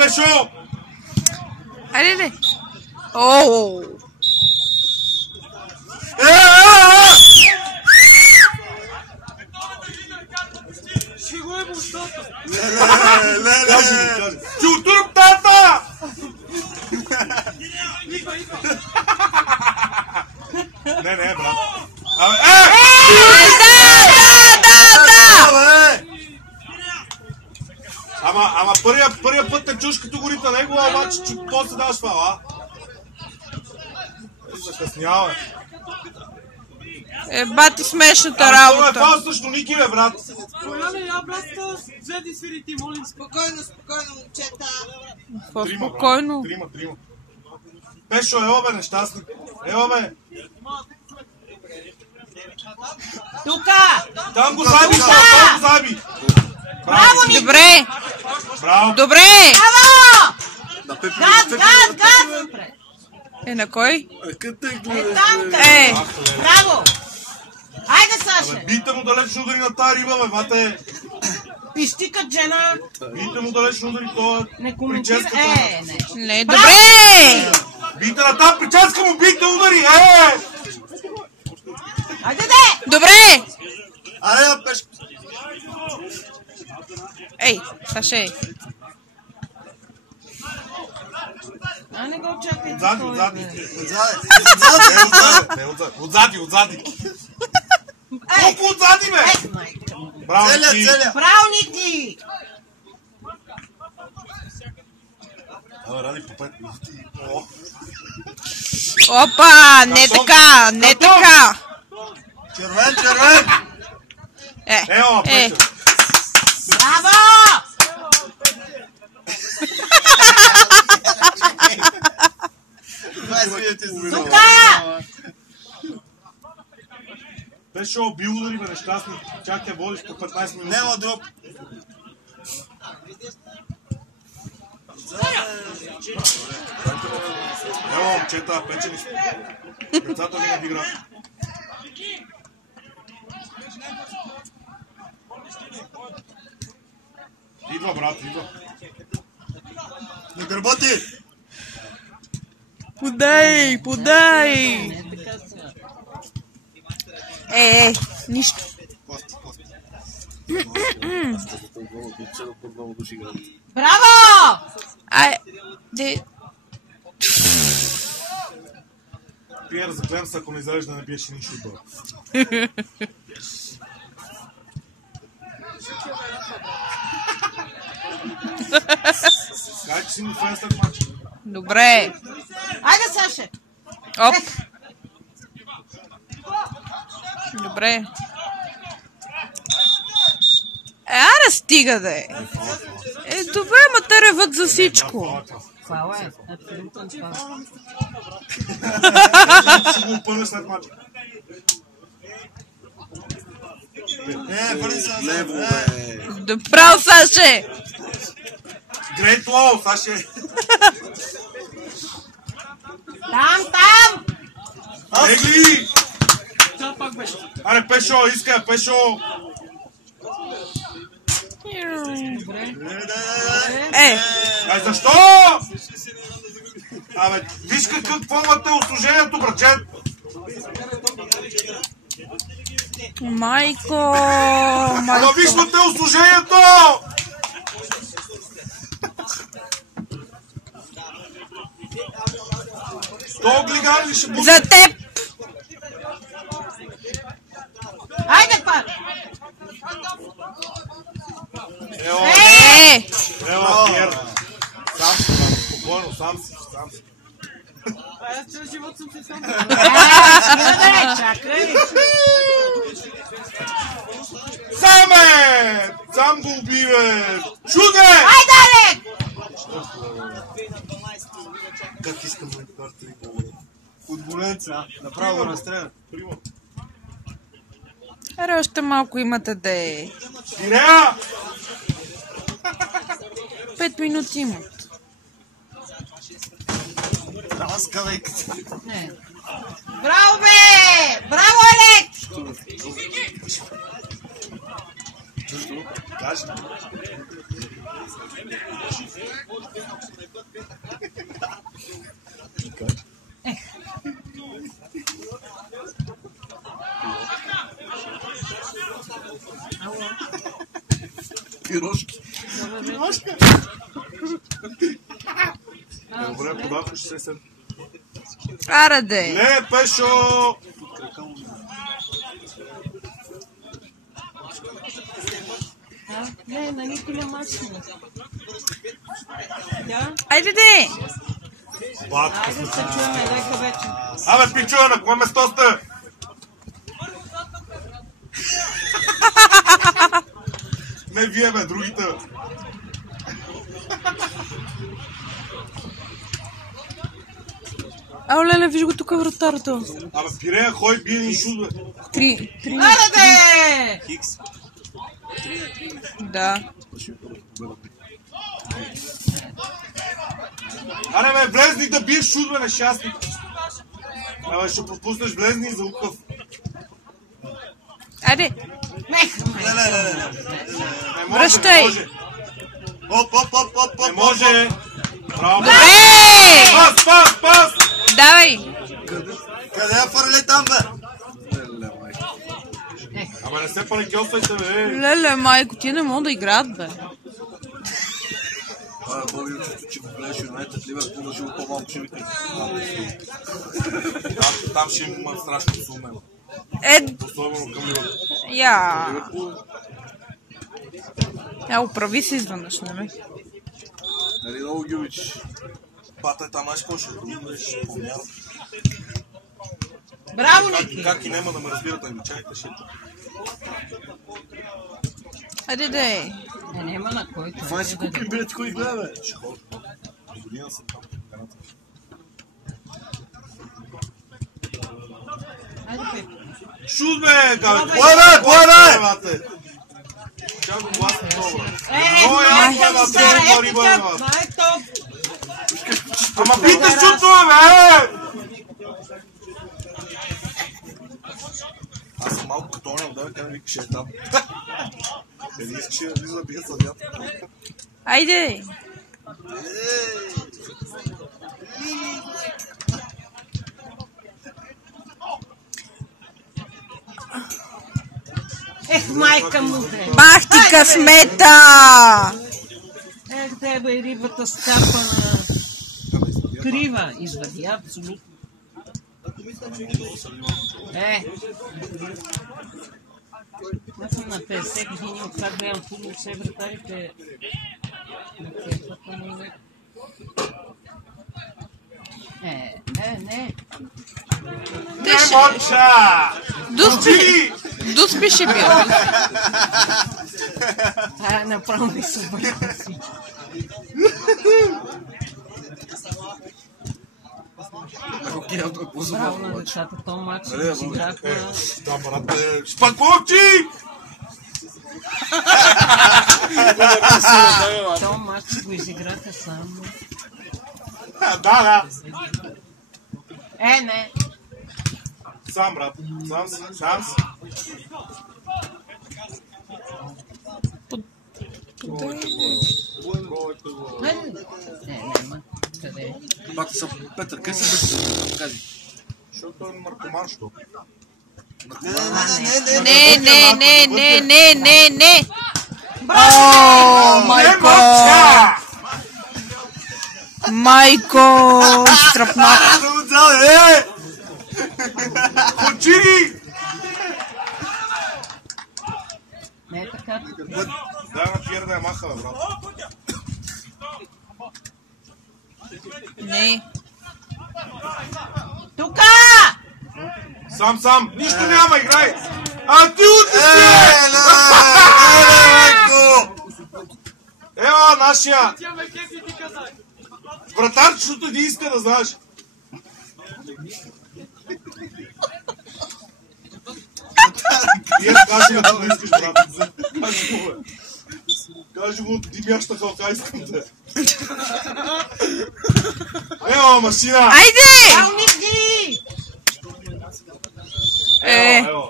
Пешо! Айде, де! Ооо! Ще го е мустата! Леле! Чутурп тата! Не, брат. Да! Ама първия път те чуш като горите него, обаче после даваш фала. Закъснява. Бати смешната Това е работа. фал срещу Ники, бе, брат. Поляне, я брата, взеди свири ти, молим. Спокойно, момчета. По-спокойно. Трима. Пешо, ело бе, нещастник. Ело бе. Тука! Там го заби. Браво, Ники! Добре! Браво. Добре! Браво! Газ! На кой? Там! Браво! Айде, Саша! Бийте му далечно удари на тази риба, бе, мате. Пищикът жена! Бийте му далечно удари, това Не коментира. прическата. Не, добре! Бийте на тази прическа му, бийте удари, Айде, де! Добре! Аре, да, пеш. Ей, Саше! А не го чакай. Отзади. Колко отзади, бе? Браво, Ники. Браво, Ники! Абе, ради по 5 минути. Опа! Не така! Не така! Червен! Ео, Петър. Браво! Тука! Пешо, бил удари, бе, нещастник. Чак те водиш по 15 минути. Нема друг. Ево, момчета, печени сме. Децата ми надигра. Идва, брат, идва. На гърба ти! Подай! Нищо. Браво! Пиер, заклем се, ако не излезеш да не биеш нищо отдолу. Кай, че си ми фен след матча. Добре. Айде, Саше! Оп. Добре. Ара стига да е. Добре, ма те реват за всичко. Фала е. Абсолютно фала. Ще го опъне след матча. Върни се на Право, Саше! Great wall, Саше! Там! Егли! Това пак беше. Аре, Пешо, иска, Пешо! Ай, защо? Абе, виж какво мате услужението, братчет! Майко! Ама виж мате услужението! То глиган ли ще бъде? За теб! Айде пак! Ео, Пиер! Сам си, спокойно, сам си. Аз цял живот съм си сам. Чакай! Саме! Сам го уби, бе! Чуде! Айде, Алек! Как искам да кажа 3 гола? Футболенца, направо разстреля. Аре, още малко имате да е. Ирея! 5 минути имат. Браво, бе! Браво, Алек! Кажи. Пирожки. Добре, подаваш се се. Аре де. Не, Пешо! Не, на никой не мачна. Да? Айде де. Батка. Айде се чуеме, лека вече. Абе, пичуя, на кое место сте? Не вие, бе, другите. Ало, леле, виж го тук вратарата. Абе, Пирея, хой, бие ни шут, бе. Три. Аре де! Хикс. Да. Аре, бе, влезни да биеш шут, бе, нещастник. Абе, ще пропуснеш влезни и за укъв. Айде. Не. Не може, Връщай. не може. Оп. Не може. Браво. Добре! Пас! Давай. Къде я фърли там, бе? Абе, не се паникьосвайте, бе. Леле, майко, ти не могат да играят, бе. Боби чувство, че го гледаш Юнайтед, Ливърпул, да живо по-малко ще викне. Там ще има страшно сумен. Особено към Ливърпул. Я. Оправи се изведнъж, не ме. Нали много ги учиш? Пата е там, знаеш какво ще помня. Браво, Ники! Как и няма да ме разбират англичаните, ще... Айде де. Не, няма на който. Това си купим билети, кой гледа, бе? Година съм там. Айде, Пепи. Шут, бе! Бой, бе! Чак го гласна добра. Ето, Ама бите шутно, бе! Аз съм малко като оня, да, как викаш е там. Не искаш да влиза да бие съдята. Айде. Ех, майка му, бе! Бах ти късмета! Ех, де, бе, рибата скапана. Крива, извади, абсолютно. Аз съм на 50 години, от това гледам футбол, все вратарите на кефата му. Не. Монча! Дуспи ще бил. Направо ми се обърна си. Браво на децата, то матч си играха. Да, брат, шпакловчи! То матч го изиграха само. Да. Не. Сам, брат. Сам. Няма. Къде? Бата съм Петър, къде си бе? Кажи. Защото е наркоман, що? Не. О, майко! Майко! Стръпна. Кончини! Не е така. Да, на Пиер да я маха, брат. Не. Тука! Сам. Нищо няма, играй! А ти утре! Ева, нашия! Вратар, защото ти иска да знаеш. И аз кажи ме, да искаш, брат. Кажи му, бе. Кажи му, димяща халка искам да. Ева, машина! Айде!